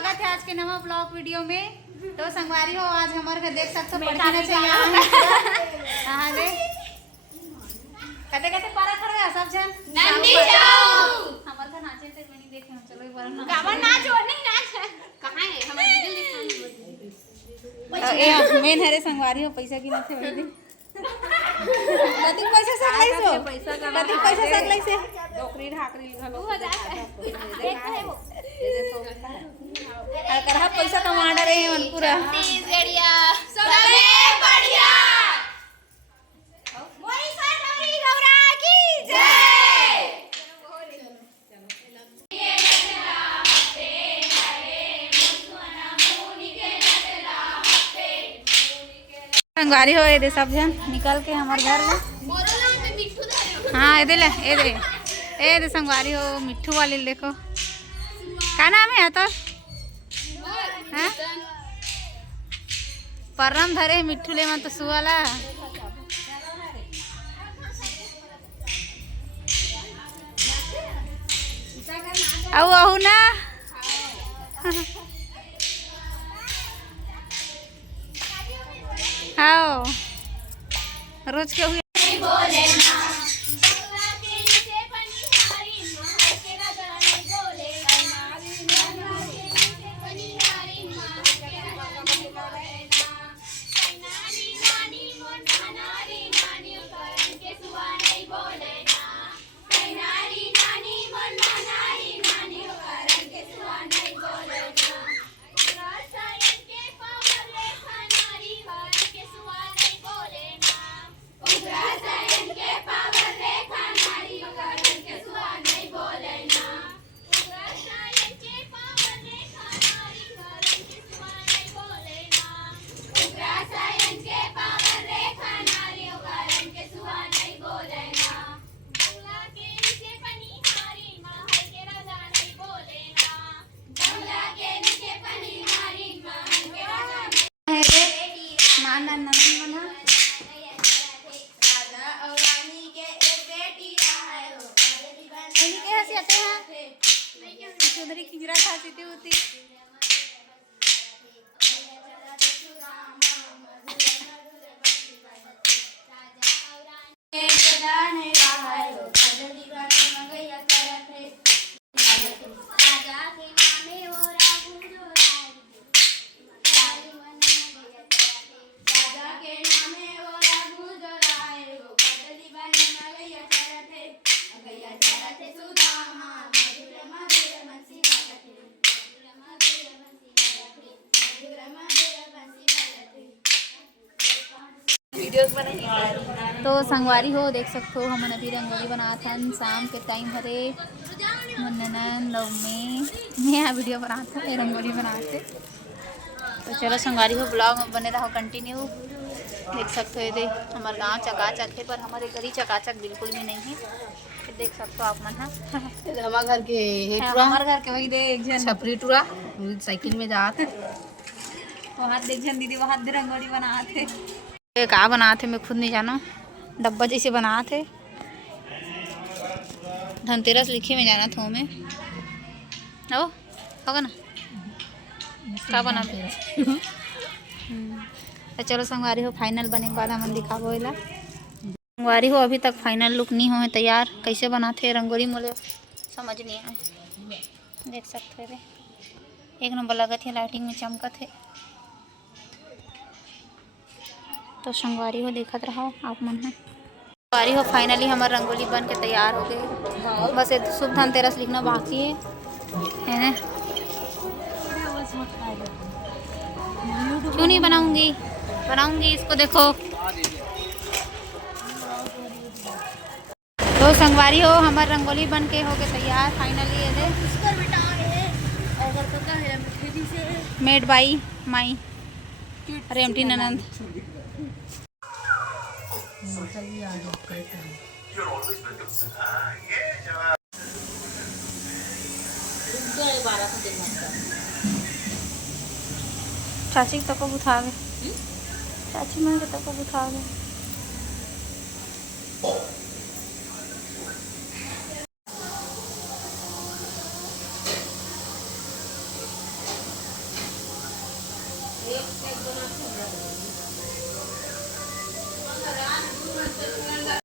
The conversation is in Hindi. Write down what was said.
स्वागत है आज के नवा ब्लॉग वीडियो में। तो संगवारी हो आज हमारे घर देख सकते हो पढ़ने चाहिए कहाँ दे कते कते पारा खड़ गया सब जन नंदी जाओ हमारे घर नाचे थे मैंने देखे हम चलो एक बार ना गावा नाच और नहीं नाच कहां है हमारे वीडियो दिखाई मेन हरे संगवारी हो पैसा की ना थे मेरे कति पैसा सकलाई सो कति पैसा सकलाई से डोकरी ढाकरी घलो 2000 देख है वो करहा पैसा कमांडर है मन पूरा 30 गड़िया सबसे बढ़िया मोरी साडरी गौरा की जय ये नटला हफ्ते हरे मुसवना मुनि के नटला हफ्ते संगवारी हो दे सब जन निकल के हमार घर में मोरला में मिठू धरे हां ए दे संगवारी हो मिठू वाले देखो क्या नाम है तो हैं परम धरे मिठू ले मन तो सुवाला आओ आओ ना आओ रोज के हुए बोले ना उधर खिजरा खाती थी होती तो संगवारी हो देख सकते हो हमने अभी रंगोली बनात हन शाम के टाइम हरे मननन में मैं वीडियो बनाता हूँ रंगोली बनाते। तो चलो संगवारी हो ब्लॉग में बने रहो कंटिन्यू देख सकते हो। दे हमारे गांव चकाचक है पर हमारे घर ही चकाचक बिल्कुल भी नहीं है। देख सकते हो आप मन हमारे घर के वही दे एक जन छपरी टूरा साइकिल में जाते वहाँ देख जन दीदी वहाँ दे रंगोली बनाते क्या बनाते मैं खुद नहीं जाना डब्बा जैसे बनाते धनतेरस लिखे में जाना था मैं ओ होगा ना क्या बनाते तो चलो संगवारी हो फाइनल बने के बाद हम दिखाबो एला संगवारी हो अभी तक फाइनल लुक नहीं हो तैयार कैसे बनाते रंगोली मोले समझ नहीं आए देख सकते थे एक नंबर लगत है लाइटिंग में चमकत है। तो संगवारी हो देखत रहो आप मन है संगवारी हो फाइनली हमारा रंगोली बन के तैयार हो गए बस ये शुभ धनतेरस लिखना बाकी है ना क्यों नहीं बनाऊंगी इसको देखो। तो संगवारी हो हमारा रंगोली बन के हो गए तैयार फाइनली ये मेड बाई माई रेमटी ननंद चाची तक को बुथावे चाची मन के तक को बुथावे